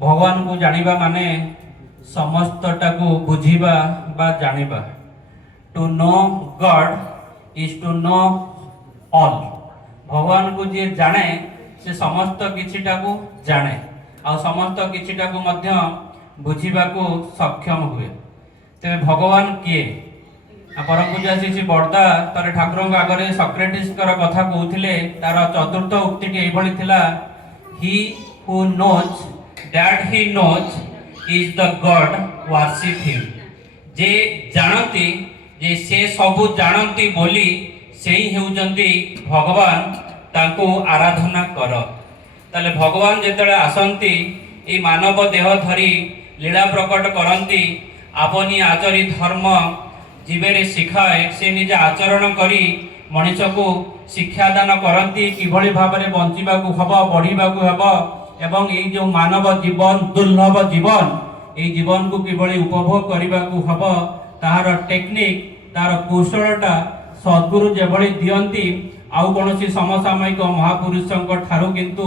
भगवान को जानिबा माने समस्तटा को बुझिबा बा जानिबा। To know God is to know all. भगवान को जे जाने से समस्त किछिटा को जाने आ समस्त किछिटा को मध्य बुझिबा को सक्षम हुए। तेरे भगवान किए परम पूजा श्री बर्दा तार ठाकुर आगे सक्रेटिस कथा कहते तार चतुर्थ उक्ति एभली थिला, he who knows that he knows is the God worship him. जे जानती जे से सबु जानती बोली से ही हेउचंती भगवान, तांको आराधना कर। ताले भगवान जेतले आसंती ए मानव देह धरी लीला प्रकट करंती, आपनी आचरी धर्म जीवेरे शिखाए से निज आचरण करी मनुष्य को शिक्षादान करती किभली भाबरे बंचिबाकू हबो बढ़िबाकू हबो एवं ए जो मानव जीवन दुर्लभ जीवन ए जीवन को किभली उपभोग करबाकू हबो ताहार टेक्निक तार कौशलटा सद्गुरु जेभली दियंती आउ कोनोसी समसामयिक महापुरुषंक ठारू किंतु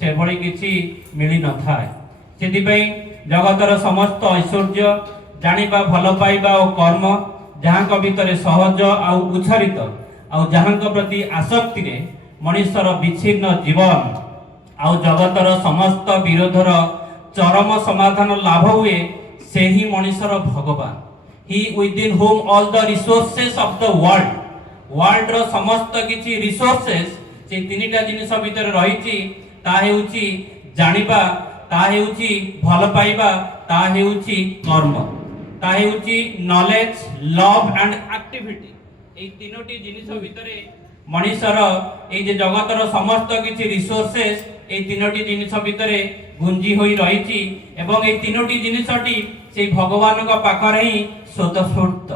सेभली किछि मिली न थाए। सेदिपई जगतर समस्त ऐश्वर्य जानिबा भल पाइबा और कर्म जहाँ भितर सहज आउ उच्छरित आउ जहाँ प्रति आसक्ति रे मनुष्यर विच्छिन्न जीवन आउ जगतर समस्त विरोधर चरम समाधान लाभ हुए से ही मनुष्यर भगवान। He within home all the resources of the world रो समस्त किछि रिसोर्सेस से तीनिटा जिनिस भितर रहिछि, ता हेउछि जानिबा, ता हेउछि भल पाइबा, ता हेउछि कर्म, ता हेउछि नॉलेज लव एंड एक्टिविटी। ए तीनोटी जिनिस भितरे मनुष्यर ए जे जगतर समस्त किछि रिसोर्सेस ए तीनोटी जिनिस भितरे गुंजी होई रहिछि एवं ए तीनोटी जिनिसटी से भगवान का पाखरे ही स्वतःस्फूर्त,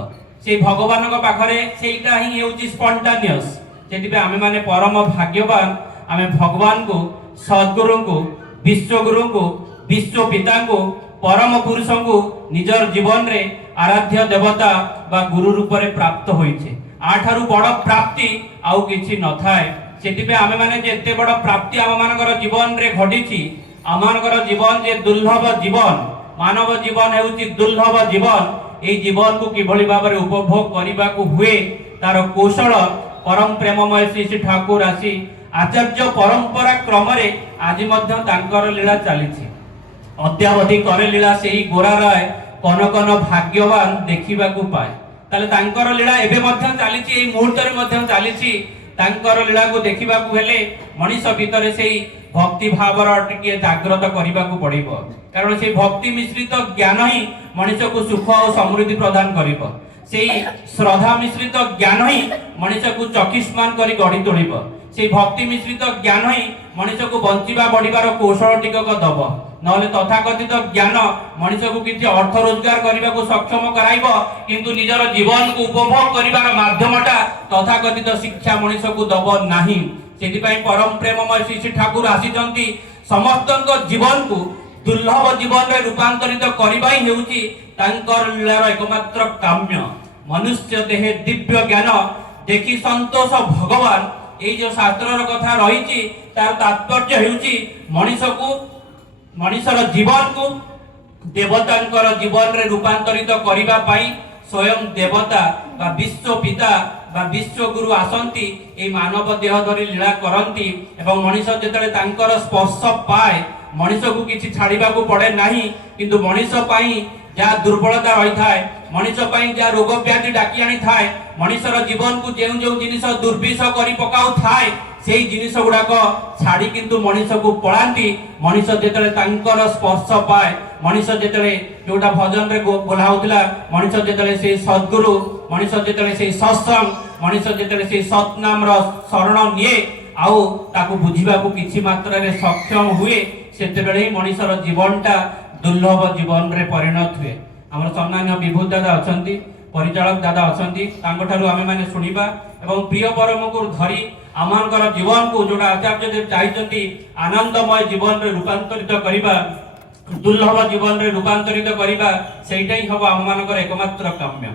से भगवान का पाखरे सेटा ही हेउछि स्पॉन्टेनियस। जेतिबे आमे माने परम भाग्यवान, आमे भगवान को सद्गुरु को विश्वगुरु को विश्व पिता को परम पुरुष को निजर जीवन रे आराध्य देवता बा गुरु रूप रे प्राप्त होइछे। आठारु बड़ प्राप्ति आउ किछि न थाए। सेतिबे आमे माने जेते बड़ प्राप्ति आम मानकर जीवन रे घटिछि, आम मानकर जीवन जे दुर्लभ जीवन मानव जीवन हेउछि दुर्लभ जीवन, ए जीवन को किभली भाबरे उपभोग करिबाकू हुए तार कौशल परम प्रेममय श्री ठाकुर आसी आचार्य परंपरा क्रम रे आज मध्य तांकर लीला चलीछि। अद्यावधि करे लीला सेही गोरा राय कन कन भाग्यवान देखिबाकू पाए। ताले तांकर लीला एबे मध्य चलीछि, एई मुहूर्त रे मध्य चलीछि। तांकर लीला को देखिबाकू हेले मनुष्य भितर सेही भक्ति भावर टिके जागृत करिबाकू पड़िबो, कारण से भक्ति मिश्रित ज्ञान ही मनुष्य को सुख और समृद्धि प्रदान करिबो। सेही श्रद्धा मिश्रित ज्ञान ही मनुष्य को चकिस्मान करी गढ़ी तोड़िबो। से भक्ति मिश्रित ज्ञान ही मनुष्य को बंचिबा बढ़िबार कौशल टिकक दब, नहले तथाकथित ज्ञान मनुष्य को किछि अर्थ रोजगार करने को सक्षम कराइबो, किंतु निजर जीवन को उपभोग करिबार माध्यमटा तथाकथित शिक्षा मनुष्य को दब नाही। सेतिपई परम प्रेममय श्री ठाकुर आसीचंती समस्तक जीवन को दुर्लभ जीवन रे रूपांतरित करबा ही हेउची तांकर लीलार एकमात्र काम्य। मनुष्य देहे दिव्य ज्ञान देखि संतोष भगवान ए जो शास्त्रर कथा रही तार तात्पर्य हेउची मनुष्यर जीवन को देवतांकर जीवन रे रूपांतरित करिबा पई स्वयं देवता बा विश्व पिता बा विश्व गुरु आसंती ए मानव देह धरी लीला करंती एवं मनुष्य जेतले तांकर स्पर्श पाए मनुष्य को किछि छाड़िबा को पड़े नाही, किंतु मनुष्य पई जा दुर्बलता रही थाए, मनुष्य पई जा रोग व्याधि डाकी आनी थाए, मनुष्यर जीवन को जेउ जेउ जिनिस दुर्विष करी पकाउ थाए सेही जिनिस गुडाक छाड़ी किंतु मनुष्य को पळांती। मनुष्य जेतले तांकर स्पर्श पाए, मनुष्य जेतले जोटा भजन रे बोला होतला, मनुष्य जेतले से सद्गुरु, मनुष्य जेतले से सत्संग, मनुष्य जेतले से सतनाम रो शरण निये आउ ताको बुझिबा को किछि मात्रा रे सक्षम हुए, सेतेबेले ही मनुष्यर जीवनटा दुर्लभ जीवन रे परिणत हुए। हमर सम्माननीय विभूत दादा अछंती, परिचालक दादा अछंती, तांको ठारू आमे माने सुनिबा एवं प्रिय परम को धरी आमानकर जीवन को जोटा आचार्य देव चाहिचंती आनंदमय जीवन रे रूपांतरित करिबा, दुर्लभ जीवन रे रूपांतरित करिबा, सेइटाई हबो आम मानकर एकमात्र काम्य।